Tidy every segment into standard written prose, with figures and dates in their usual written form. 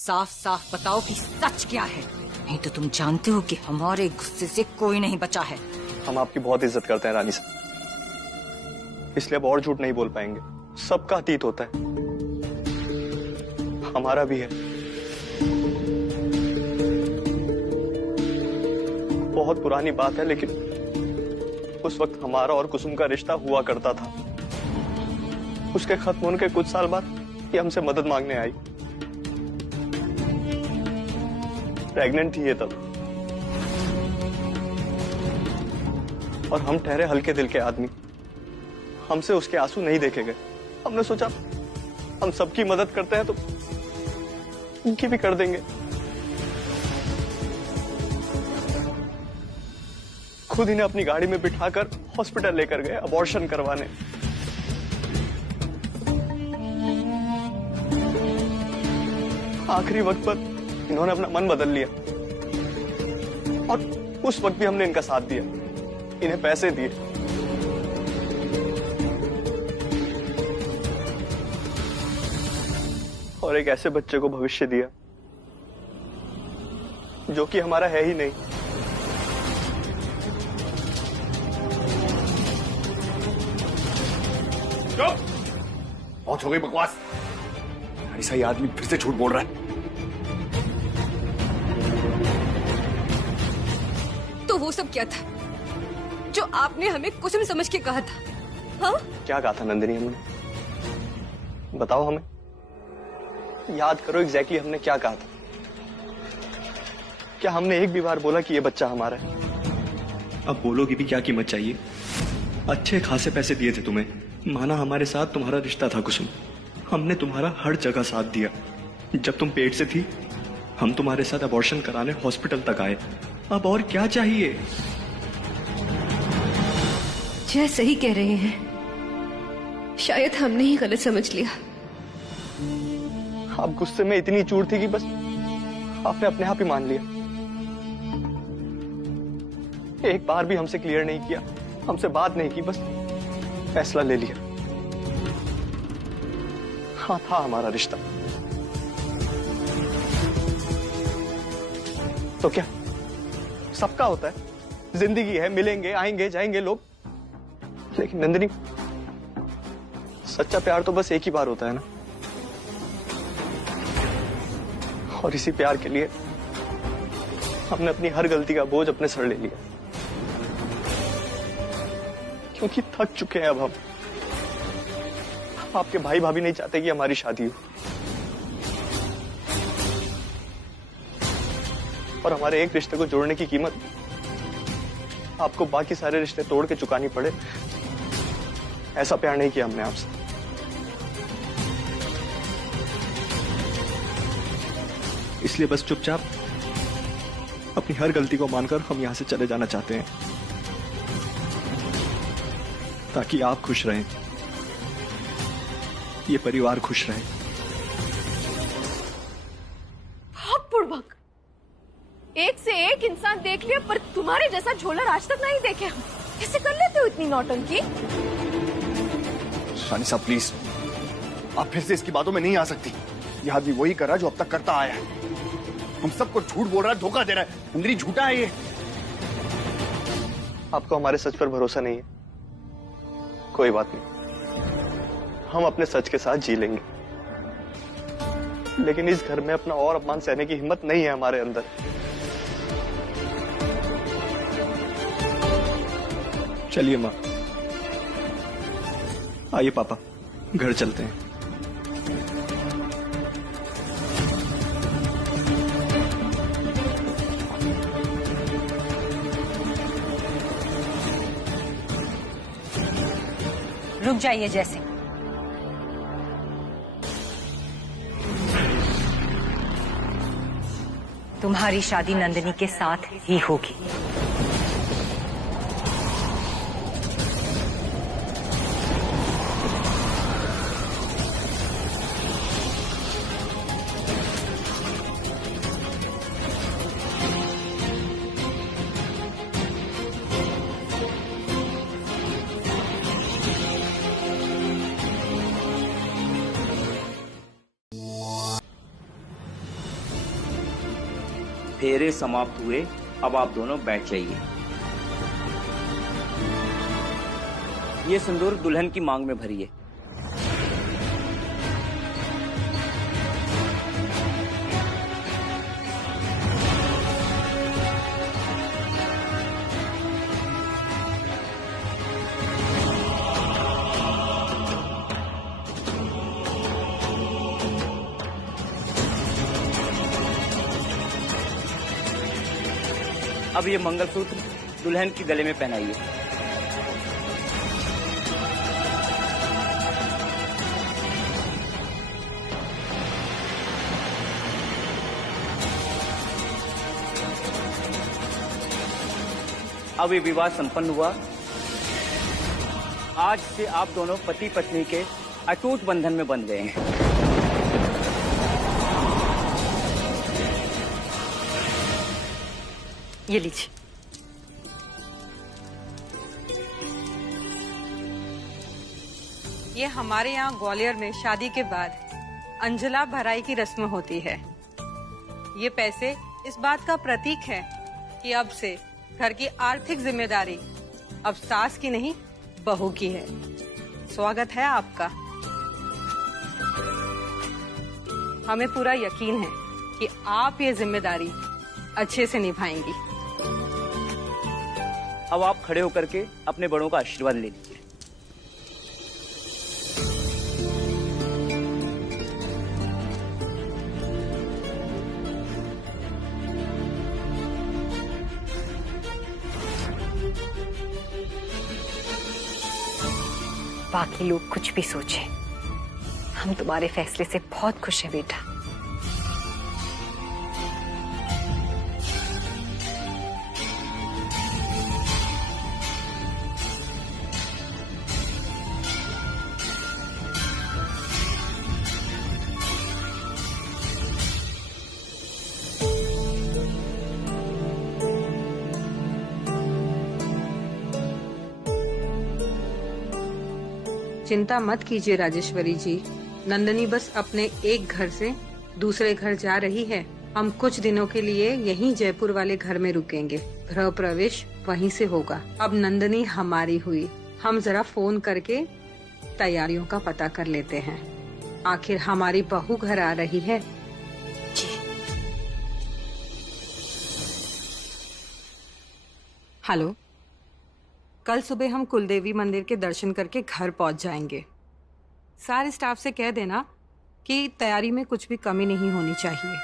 साफ साफ बताओ कि सच क्या है, नहीं तो तुम जानते हो कि हमारे गुस्से से कोई नहीं बचा है। हम आपकी बहुत इज्जत करते हैं रानी साहब, इसलिए अब और झूठ नहीं बोल पाएंगे। सबका अतीत होता है, हमारा भी है। बहुत पुरानी बात है, लेकिन उस वक्त हमारा और कुसुम का रिश्ता हुआ करता था। उसके खत्म होने के कुछ साल बाद ये हमसे मदद मांगने आई। प्रेग्नेंट थी ये तब, और हम ठहरे हल्के दिल के आदमी, हमसे उसके आंसू नहीं देखे गए। हमने सोचा हम सबकी मदद करते हैं तो उनकी भी कर देंगे। खुद इन्हें अपनी गाड़ी में बिठाकर हॉस्पिटल लेकर गए अबॉर्शन करवाने। आखिरी वक्त पर इन्होंने अपना मन बदल लिया, और उस वक्त भी हमने इनका साथ दिया, इन्हें पैसे दिए। और एक ऐसे बच्चे को भविष्य दिया जो कि हमारा है ही नहीं। बहुत हो गई बकवास। ऐसा ही आदमी फिर से झूठ बोल रहा है। तो वो सब क्या था जो आपने हमें कुसुम समझ के कहा था? हाँ? क्या कहा था नंदिनी हमने? बताओ हमें, याद करो एग्जैक्टली हमने क्या कहा था। क्या हमने एक भी बार बोला कि ये बच्चा हमारा है? अब बोलोगी भी, क्या कीमत चाहिए? अच्छे खासे पैसे दिए थे तुम्हें, माना हमारे साथ तुम्हारा रिश्ता था कुसुम। हमने तुम्हारा हर जगह साथ दिया। जब तुम पेट से थी हम तुम्हारे साथ अबॉर्शन कराने हॉस्पिटल तक आए। अब और क्या चाहिए? जय सही कह रहे हैं, शायद हमने ही गलत समझ लिया। आप गुस्से में इतनी चूर थी कि बस आपने अपने आप ही मान लिया। एक बार भी हमसे क्लियर नहीं किया, हमसे बात नहीं की, बस फैसला ले लिया। हाँ, था हमारा रिश्ता तो क्या सबका होता है, जिंदगी है, मिलेंगे आएंगे जाएंगे लोग। लेकिन नंदिनी, सच्चा प्यार तो बस एक ही बार होता है ना। और इसी प्यार के लिए हमने अपनी हर गलती का बोझ अपने सर ले लिया, क्योंकि थक चुके हैं अब हम। आपके भाई भाभी नहीं चाहते कि हमारी शादी हो, और हमारे एक रिश्ते को जोड़ने की कीमत आपको बाकी सारे रिश्ते तोड़ के चुकानी पड़े, ऐसा प्यार नहीं किया हमने आपसे। इसलिए बस चुपचाप अपनी हर गलती को मानकर हम यहां से चले जाना चाहते हैं, ताकि आप खुश रहें, ये परिवार खुश रहे। बुड़बक, एक से एक इंसान देख लिया, पर तुम्हारे जैसा झोलर आज तक नहीं देखे हम। कैसे कर लेते हो इतनी नौटंकी? रानी साहब प्लीज, आप फिर से इसकी बातों में नहीं आ सकती। यह आदमी वही कर रहा है जो अब तक करता आया है। हम सबको झूठ बोल रहा है, धोखा दे रहा है। नंदिनी झूठा है ये। आपको हमारे सच पर भरोसा नहीं है, कोई बात नहीं, हम अपने सच के साथ जी लेंगे। लेकिन इस घर में अपना और अपमान सहने की हिम्मत नहीं है हमारे अंदर। चलिए माँ, आइए पापा, घर चलते हैं। रुक जाइए जैसे। तुम्हारी शादी नंदिनी के साथ ही होगी। फेरे समाप्त हुए। अब आप दोनों बैठ जाइए। ये सिंदूर दुल्हन की मांग में भरिए। अब ये मंगलसूत्र दुल्हन के गले में पहनाइए। अब ये विवाह संपन्न हुआ। आज से आप दोनों पति पत्नी के अटूट बंधन में बंध गए हैं। ये लीजिए। ये हमारे यहाँ ग्वालियर में शादी के बाद अंजला भराई की रस्म होती है। ये पैसे इस बात का प्रतीक है कि अब से घर की आर्थिक जिम्मेदारी अब सास की नहीं बहू की है। स्वागत है आपका। हमें पूरा यकीन है कि आप ये जिम्मेदारी अच्छे से निभाएंगी। अब आप खड़े होकर के अपने बड़ों का आशीर्वाद ले लीजिए। बाकी लोग कुछ भी सोचें, हम तुम्हारे फैसले से बहुत खुश हैं बेटा। चिंता मत कीजिए राजेश्वरी जी। नंदनी बस अपने एक घर से दूसरे घर जा रही है। हम कुछ दिनों के लिए यहीं जयपुर वाले घर में रुकेंगे। गृह प्रवेश वहीं से होगा। अब नंदनी हमारी हुई। हम जरा फोन करके तैयारियों का पता कर लेते हैं। आखिर हमारी बहू घर आ रही है। हेलो, कल सुबह हम कुलदेवी मंदिर के दर्शन करके घर पहुंच जाएंगे। सारे स्टाफ से कह देना कि तैयारी में कुछ भी कमी नहीं होनी चाहिए।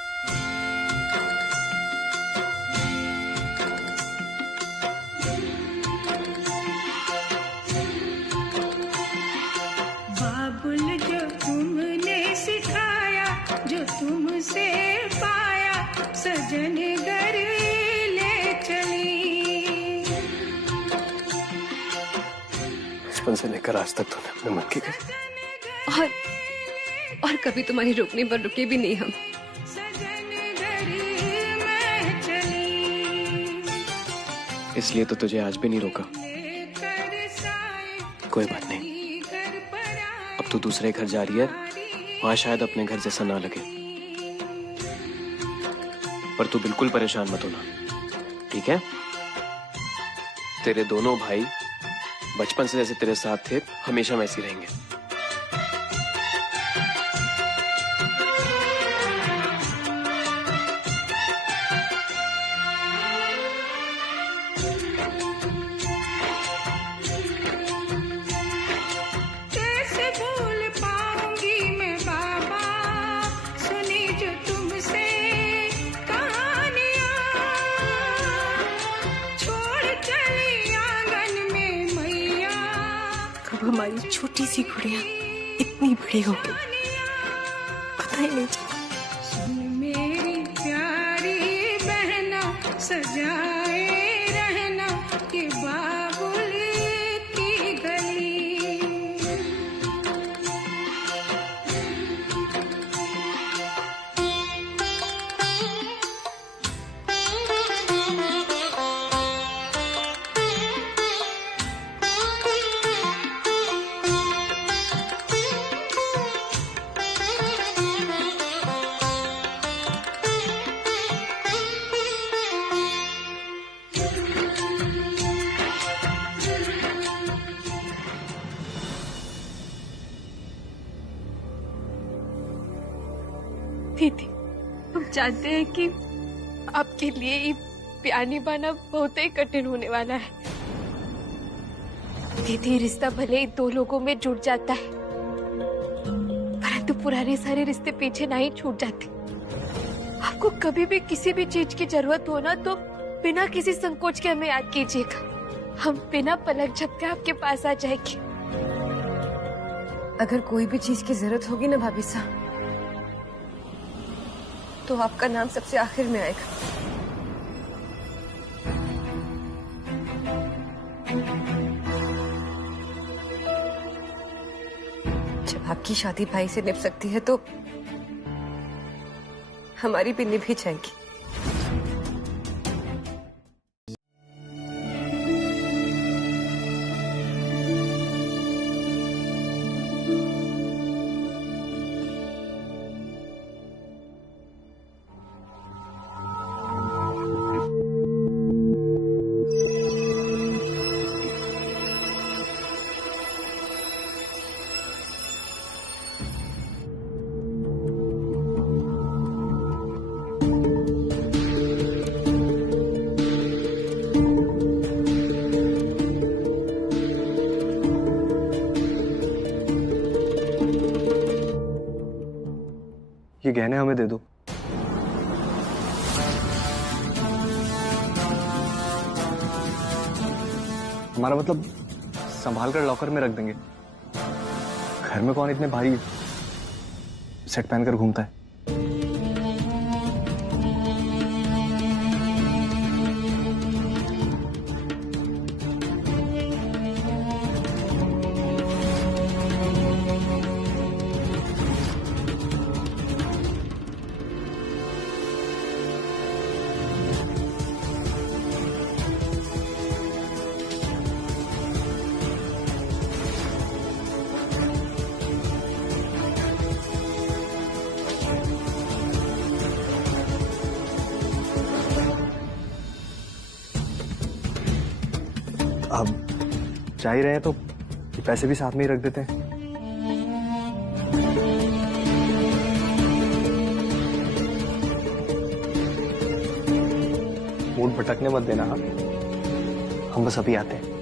बाबुल जो तुमने सिखाया, जो तुमसे पाया, सजन घर ले चली। बचपन से लेकर आज तक तूने अपने मन की और कभी तुम्हारी रुकने पर रुके भी नहीं हम। इसलिए तो तुझे आज भी नहीं रोका। कोई बात नहीं, अब तू दूसरे घर जा रही है, वहां शायद अपने घर जैसा ना लगे, पर तू बिल्कुल परेशान मत होना, ठीक है? तेरे दोनों भाई बचपन से जैसे तेरे साथ थे, हमेशा वैसे ही रहेंगे। कैसे भूल पाऊंगी मैं बाबा, सुनी जो तुमसे कहानियां, छोड़ चली आंगन में मैया। कब हमारी छोटी सी गुड़िया इतनी बड़ी हो गई, पता ही नहीं चला। सुन मेरी प्यारी बहना, सजाए रहना ये बाबुल की गली। दीदी, हम जानते हैं कि आपके लिए ये प्यार निभाना बहुत ही कठिन होने वाला है। दीदी, रिश्ता भले ही दो लोगों में जुड़ जाता है, परंतु पुराने सारे रिश्ते पीछे नहीं छूट जाते। आपको कभी भी किसी भी चीज की जरूरत हो ना, तो बिना किसी संकोच के हमें याद कीजिएगा। हम बिना पलक झपके आपके पास आ जाएंगे। अगर कोई भी चीज की जरूरत होगी ना भाभी साहब, तो आपका नाम सबसे आखिर में आएगा। जब आपकी शादी भाई से निभ सकती है तो हमारी भी निभ ही जाएगी। ये गहने हमें दे दो। हमारा मतलब संभाल कर लॉकर में रख देंगे। घर में कौन इतने भारी सेट पहनकर घूमता है। अब जा ही रहे हैं तो पैसे भी साथ में ही रख देते हैं। मूड भटकने मत देना। हम बस अभी आते हैं।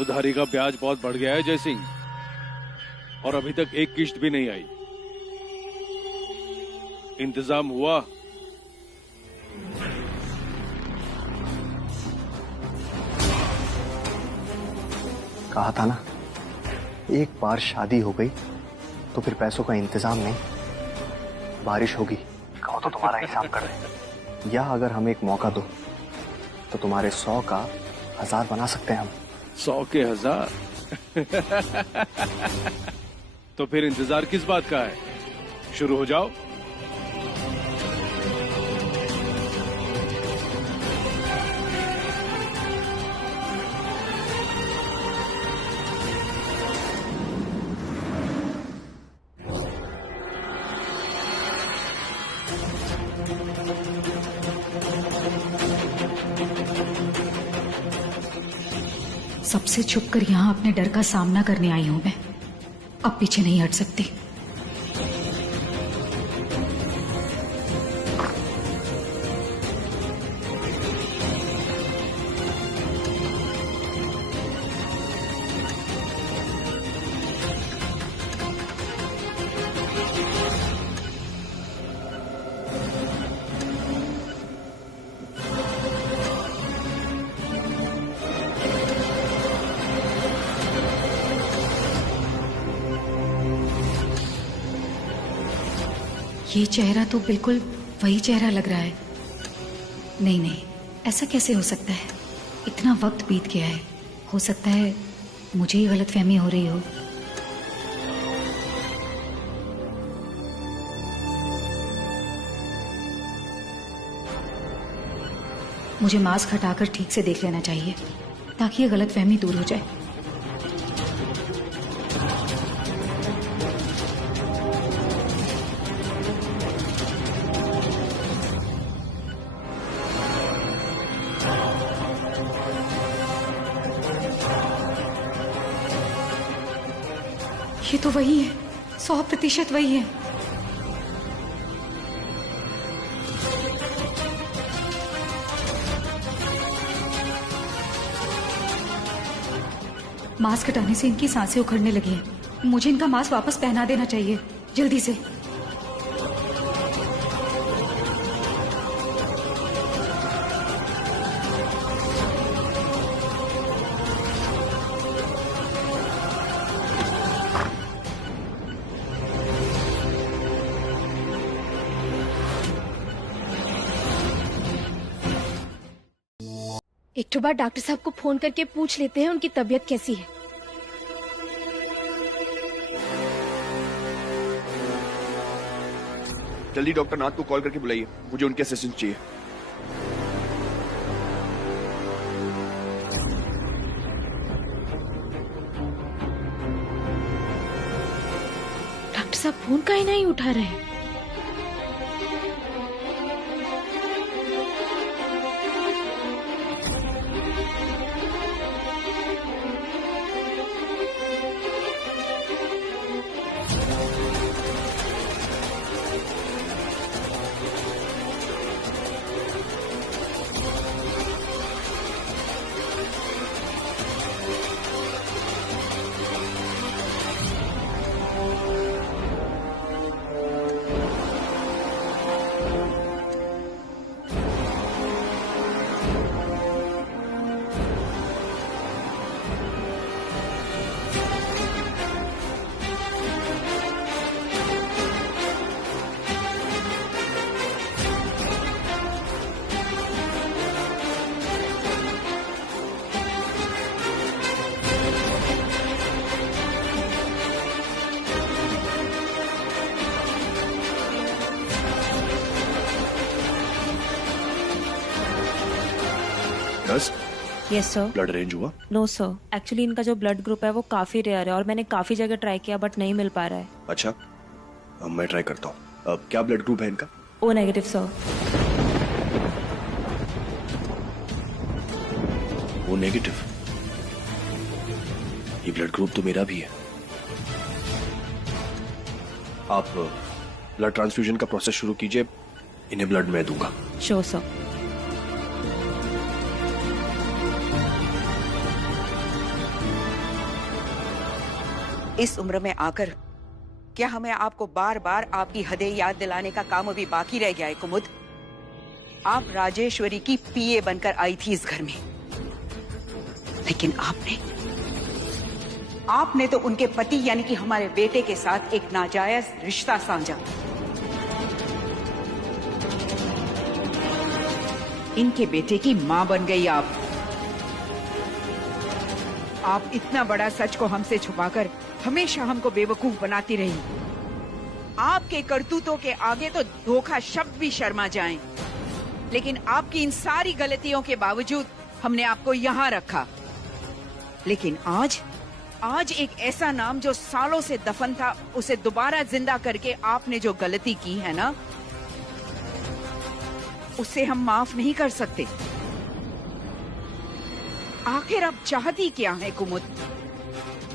उधारी का ब्याज बहुत बढ़ गया है जय सिंह, और अभी तक एक किश्त भी नहीं आई। इंतजाम हुआ? कहा था ना, एक बार शादी हो गई तो फिर पैसों का इंतजाम नहीं। बारिश होगी कहो तो तुम्हारा हिसाब कर रहे, या अगर हम एक मौका दो तो तुम्हारे 100 का 1000 बना सकते हैं हम। 100 के 1000? तो फिर इंतजार किस बात का है? शुरू हो जाओ। सबसे छुपकर यहाँ अपने डर का सामना करने आई हूं मैं। अब पीछे नहीं हट सकती। ये चेहरा तो बिल्कुल वही चेहरा लग रहा है। नहीं नहीं, ऐसा कैसे हो सकता है? इतना वक्त बीत गया है, हो सकता है मुझे ही गलतफहमी हो रही हो। मुझे मास्क हटाकर ठीक से देख लेना चाहिए ताकि ये गलतफहमी दूर हो जाए। ये तो वही है, 100% वही है। मास्क हटाने से इनकी सांसें उखड़ने लगी हैं। मुझे इनका मास्क वापस पहना देना चाहिए, जल्दी से। एक तो बार डॉक्टर साहब को फोन करके पूछ लेते हैं उनकी तबीयत कैसी है। जल्दी डॉक्टर नाथ को कॉल करके बुलाइए, मुझे उनके असिस्टेंट चाहिए। डॉक्टर साहब फोन काहे नहीं उठा रहे हैं? Yes sir. ब्लड अरेंज हुआ? नो सर, एक्चुअली इनका जो ब्लड ग्रुप है वो काफी रेयर है और मैंने काफी जगह ट्राई किया बट नहीं मिल पा रहा है। अच्छा, अब मैं ट्राई करता हूँ। अब क्या ब्लड ग्रुप है इनका? O negative sir. वो नेगेटिव? ये ब्लड ग्रुप तो मेरा भी है। आप ब्लड ट्रांसफ्यूजन का प्रोसेस शुरू कीजिए, इन्हें ब्लड मैं दूंगा। Sure sir. इस उम्र में आकर क्या हमें आपको बार बार आपकी हदें याद दिलाने का काम अभी बाकी रह गया है कुमुद? आप राजेश्वरी की पीए बनकर आई थी इस घर में, लेकिन आपने तो उनके पति यानी कि हमारे बेटे के साथ एक नाजायज रिश्ता साझा। इनके बेटे की मां बन गई आप। आप इतना बड़ा सच को हमसे छुपाकर हमेशा हमको बेवकूफ बनाती रही। आपके करतूतों के आगे तो धोखा शब्द भी शर्मा जाएं। लेकिन आपकी इन सारी गलतियों के बावजूद हमने आपको यहाँ रखा। लेकिन आज एक ऐसा नाम जो सालों से दफन था, उसे दोबारा जिंदा करके आपने जो गलती की है ना, उसे हम माफ नहीं कर सकते। आखिर आप चाहती क्या है कुमुद?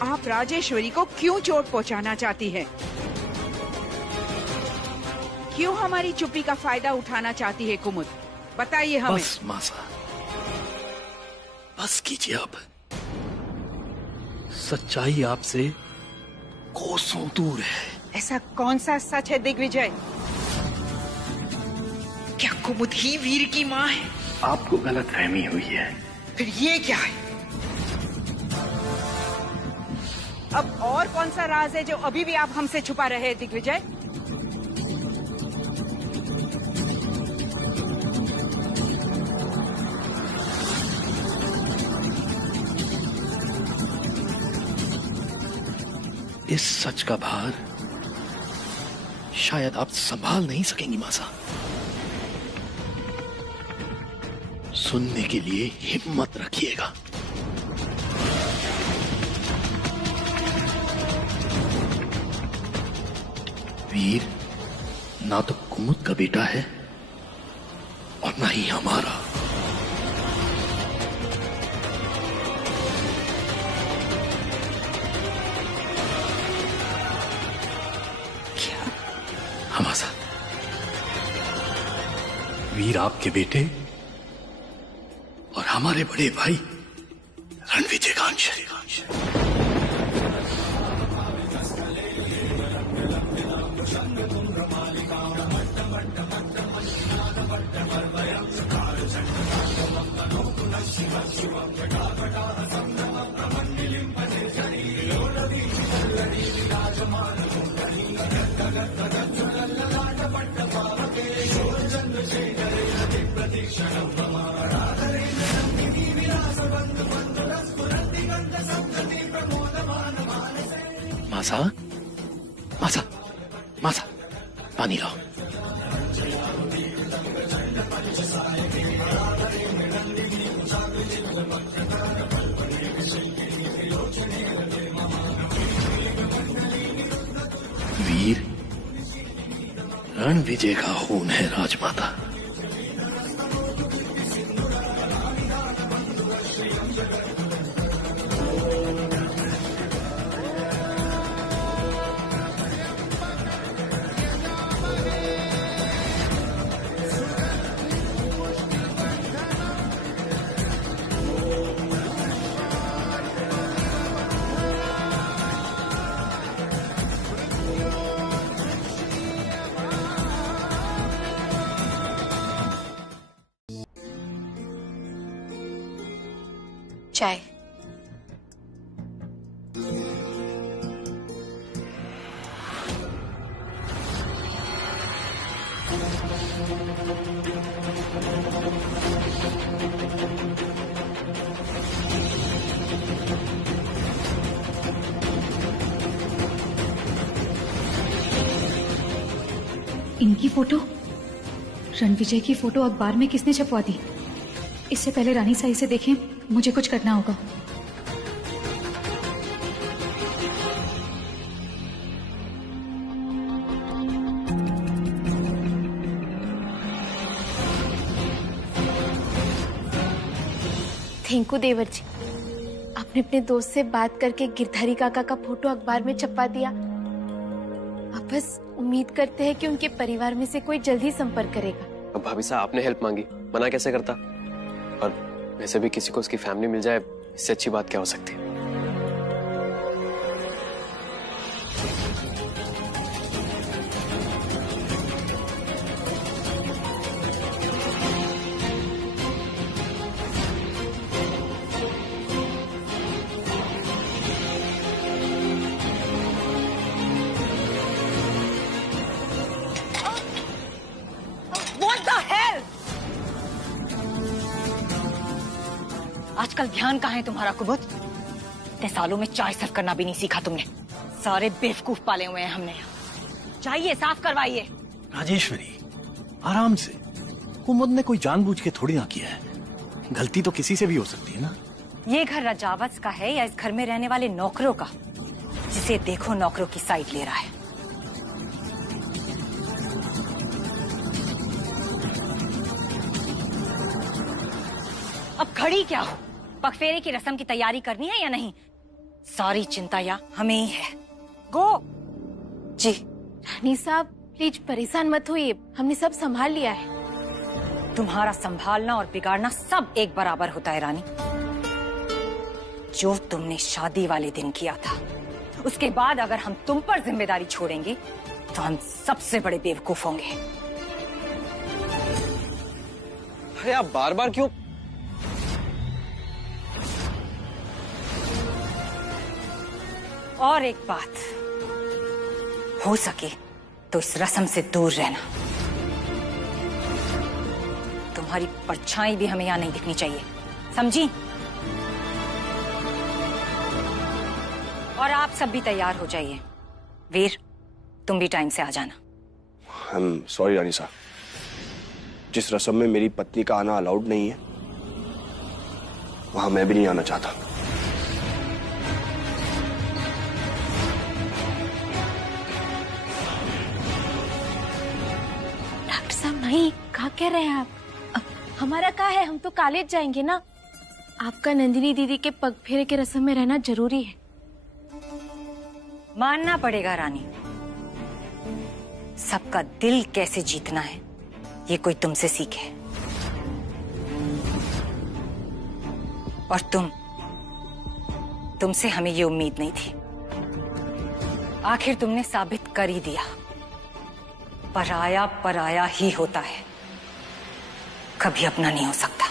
आप राजेश्वरी को क्यों चोट पहुंचाना चाहती है? क्यों हमारी चुप्पी का फायदा उठाना चाहती है कुमुद? बताइए हमें। बस मासा, बस कीजिए अब। सच्चाई आपसे कोसों दूर है। ऐसा कौन सा सच है दिग्विजय? क्या कुमुद ही वीर की माँ है? आपको गलतफहमी हुई है। फिर ये क्या है? अब और कौन सा राज है जो अभी भी आप हमसे छुपा रहे हैं दिग्विजय? इस सच का भार शायद आप संभाल नहीं सकेंगी मासा। सुनने के लिए हिम्मत रखिएगा। वीर ना तो कुमुद का बेटा है और ना ही हमारा। वीर आपके बेटे और हमारे बड़े भाई रणविजयकांश। मासा, मासा, मासा, पानी लाओ। वीर, रणविजय का खून है राजमाता। चाय। इनकी फोटो, रणविजय की फोटो अखबार में किसने छपवा दी? इससे पहले रानी साई से देखें, मुझे कुछ करना होगा। थैंक यू देवर जी, आपने अपने दोस्त से बात करके गिरधारी काका का फोटो अखबार में छपवा दिया। अब बस उम्मीद करते हैं कि उनके परिवार में से कोई जल्दी संपर्क करेगा। अब भाभी साहब आपने हेल्प मांगी, मना कैसे करता? और वैसे भी किसी को उसकी फैमिली मिल जाए, इससे अच्छी बात क्या हो सकती है? आजकल ध्यान कहाँ है तुम्हारा कुबुत? इतने सालों में चाय सर्व करना भी नहीं सीखा तुमने। सारे बेवकूफ पाले हुए हैं हमने। चाहिए साफ करवाइए। राजेश्वरी, आराम से। कुमुद ने कोई जानबूझ के थोड़ी ना किया है। गलती तो किसी से भी हो सकती है ना। ये घर रजावत का है या इस घर में रहने वाले नौकरों का? जिसे देखो नौकरों की साइड ले रहा है। अब खड़ी क्या हो? पगफेरे की रस्म की तैयारी करनी है या नहीं? सारी चिंता या हमें ही है। गो। जी रानी साहब, प्लीज परेशान मत होइए, हमने सब संभाल लिया है। तुम्हारा संभालना और बिगाड़ना सब एक बराबर होता है रानी। जो तुमने शादी वाले दिन किया था, उसके बाद अगर हम तुम पर जिम्मेदारी छोड़ेंगे तो हम सबसे बड़े बेवकूफ होंगे। अरे आप बार बार क्यों? और एक बात, हो सके तो इस रस्म से दूर रहना। तुम्हारी परछाई भी हमें यहाँ नहीं दिखनी चाहिए, समझी? और आप सब भी तैयार हो जाइए। वीर, तुम भी टाइम से आ जाना। सॉरी रानी साहब, जिस रस्म में मेरी पत्नी का आना अलाउड नहीं है, वहां मैं भी नहीं आना चाहता। नहीं, कहा कह रहे हैं आप? हमारा क्या है, हम तो कॉलेज जाएंगे ना। आपका नंदिनी दीदी के पग फेरे के रस्म में रहना जरूरी है। मानना पड़ेगा रानी, सबका दिल कैसे जीतना है ये कोई तुमसे सीखे। और तुमसे हमें ये उम्मीद नहीं थी। आखिर तुमने साबित कर ही दिया, पराया पराया ही होता है, कभी अपना नहीं हो सकता।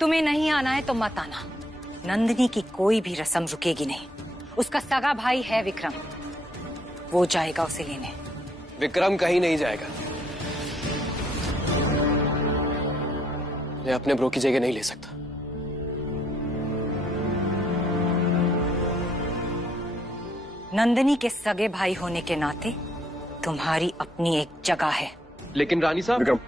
तुम्हें नहीं आना है तो मत आना। नंदिनी की कोई भी रस्म रुकेगी नहीं। उसका सगा भाई है विक्रम, वो जाएगा उसे लेने। विक्रम कहीं नहीं जाएगा। मैं अपने ब्रो की जगह नहीं ले सकता। नंदिनी के सगे भाई होने के नाते तुम्हारी अपनी एक जगह है। लेकिन रानी साहब, विक्रम,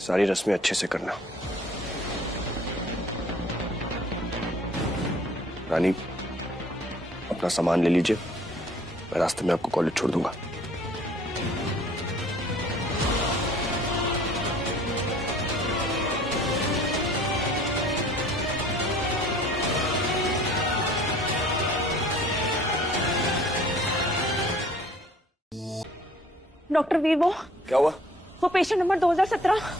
सारी रस्में अच्छे से करना। रानी, अपना सामान ले लीजिए, मैं रास्ते में आपको कॉलेज छोड़ दूंगा। डॉक्टर वीर, वो क्या हुआ? वो पेशेंट नंबर 2017।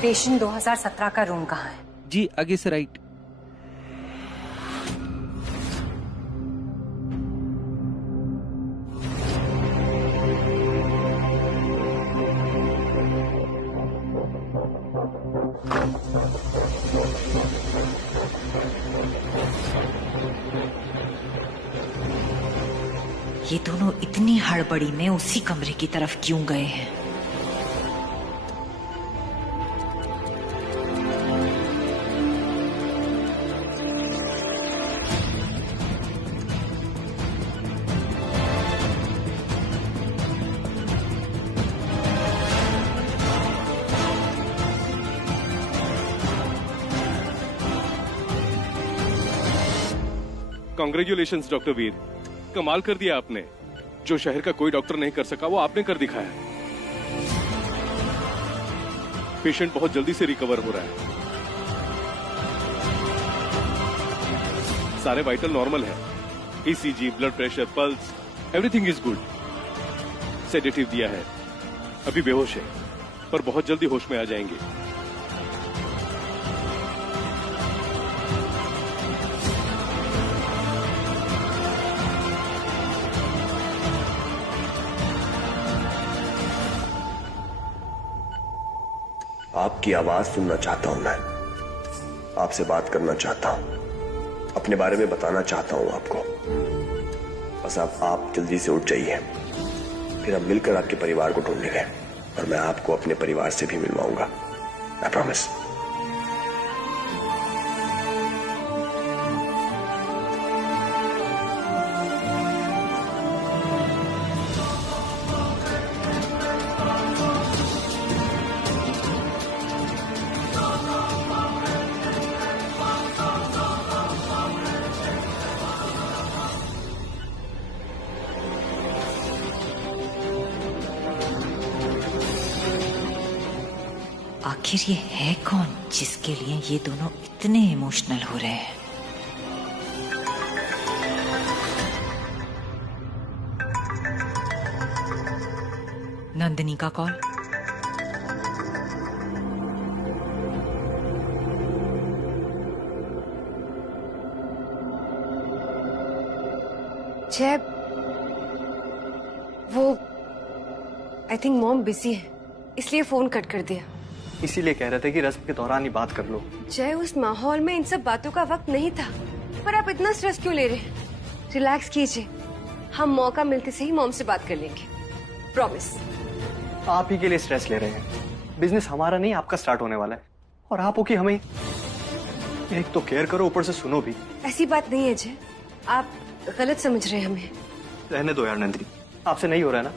पेशेंट 2017 का रूम कहाँ है? जी आगे से राइट। ये दोनों इतनी हड़बड़ी में उसी कमरे की तरफ क्यों गए हैं? कांग्रेचुलेशंस डॉक्टर वीर, कमाल कर दिया आपने। जो शहर का कोई डॉक्टर नहीं कर सका वो आपने कर दिखाया। पेशेंट बहुत जल्दी से रिकवर हो रहा है। सारे वाइटल नॉर्मल है। ECG, blood pressure, pulse, everything is good. Sedative दिया है, अभी बेहोश है पर बहुत जल्दी होश में आ जाएंगे। आपकी आवाज सुनना चाहता हूं मैं, आपसे बात करना चाहता हूं, अपने बारे में बताना चाहता हूं आपको। बस आप जल्दी से उठ जाइए, फिर हम मिलकर आपके परिवार को ढूंढेंगे और मैं आपको अपने परिवार से भी मिलवाऊंगा। I promise. आखिर ये है कौन जिसके लिए ये दोनों इतने इमोशनल हो रहे हैं? नंदिनी का कॉल। जय, वो आई थिंक मॉम बिजी है इसलिए फोन कट कर दिया। इसीलिए कह रहे थे कि रस्म के दौरान ही बात कर लो। जय, उस माहौल में इन सब बातों का वक्त नहीं था। पर आप इतना स्ट्रेस क्यों ले रहे हैं? रिलैक्स कीजिए, हम मौका मिलते से ही मॉम से बात कर लेंगे, प्रॉमिस। आप ही के लिए स्ट्रेस ले रहे हैं। बिजनेस हमारा नहीं आपका स्टार्ट होने वाला है और आप हो कि हमें एक तो केयर करो ऊपर से सुनो भी। ऐसी बात नहीं है जय, आप गलत समझ रहे हैं हमें। रहने दो यार नंदिनी, आपसे नहीं हो रहा है ना,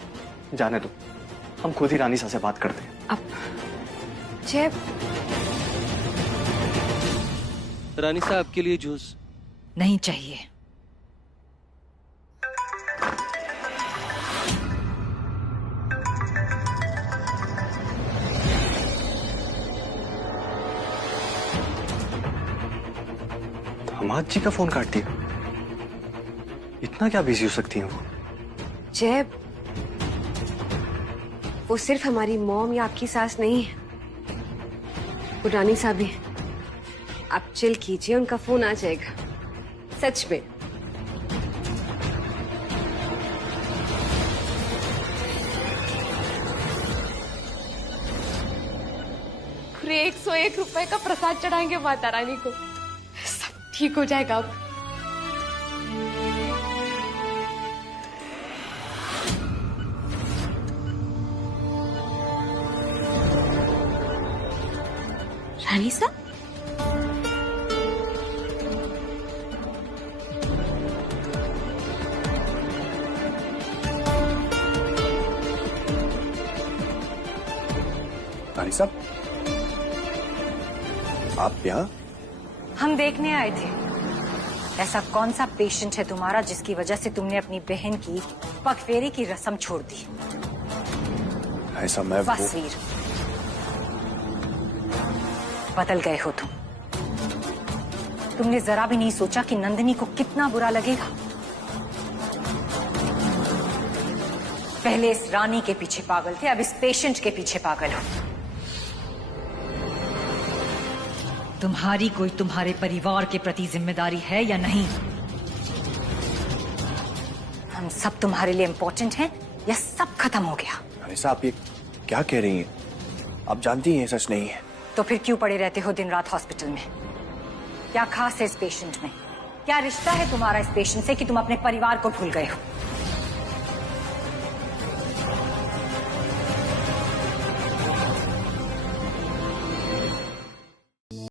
जाने दो। हम खुद ही रानी सा से बात करते हैं। अब जय, रानी साहब के लिए जूस नहीं चाहिए। दामाद जी का फोन काट दिया। इतना क्या बिजी हो सकती हैं वो? जय, वो सिर्फ हमारी मॉम या आपकी सास नहीं है, वो रानी साहब भी है। आप चिल कीजिए, उनका फोन आ जाएगा। सच में। पूरे 101 रुपए का प्रसाद चढ़ाएंगे माता रानी को, सब ठीक हो जाएगा अब। रानी साहब, रानी साहब, आप यहाँ? हम देखने आए थे ऐसा कौन सा पेशेंट है तुम्हारा जिसकी वजह से तुमने अपनी बहन की पगफेरी की रस्म छोड़ दी। ऐसा मैं बस वीर, बदल गए हो तुम। तुमने जरा भी नहीं सोचा कि नंदिनी को कितना बुरा लगेगा। पहले इस रानी के पीछे पागल थे, अब इस पेशेंट के पीछे पागल हो। तुम्हारी कोई तुम्हारे परिवार के प्रति जिम्मेदारी है या नहीं? हम सब तुम्हारे लिए इंपॉर्टेंट हैं या सब खत्म हो गया? रानी साहब, आप ये क्या कह रही हैं? आप जानती हैं सच नहीं है। तो फिर क्यों पड़े रहते हो दिन रात हॉस्पिटल में? क्या खास है इस पेशेंट में? क्या रिश्ता है तुम्हारा इस पेशेंट से कि तुम अपने परिवार को भूल गए हो?